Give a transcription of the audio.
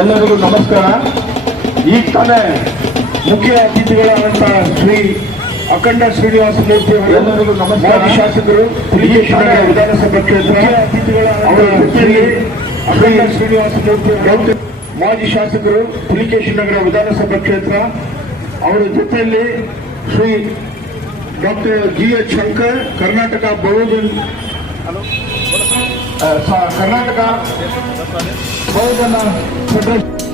ಎಲ್ಲರಿಗೂ ನಮಸ್ಕಾರ. ಈ ತಾನೇ ಮುಖ್ಯ ಅತಿಥಿಗಳಾದಂತಹ ಶ್ರೀ ಅಖಂಡ ಶ್ರೀನಿವಾಸ ಮೂರ್ತಿ ಅವರು. ಎಲ್ಲರಿಗೂ ನಮಸ್ಕಾರ. ಮಾಜಿ ಶಾಸಕರು ವಿಧಾನಸಭಾ ಕ್ಷೇತ್ರ ಅವರ ಜೊತೆಯಲ್ಲಿ ಅಖಂಡ ಶ್ರೀನಿವಾಸ ಮೂರ್ತಿ ಮಾಜಿ ಶಾಸಕರು ಹುಲಿಕೇಶ್ ನಗರ ವಿಧಾನಸಭಾ ಕ್ಷೇತ್ರ ಅವರ ಜೊತೆಯಲ್ಲಿ Shri doctor G H Shankar Karnataka Bahujan Karnataka Bahujan federation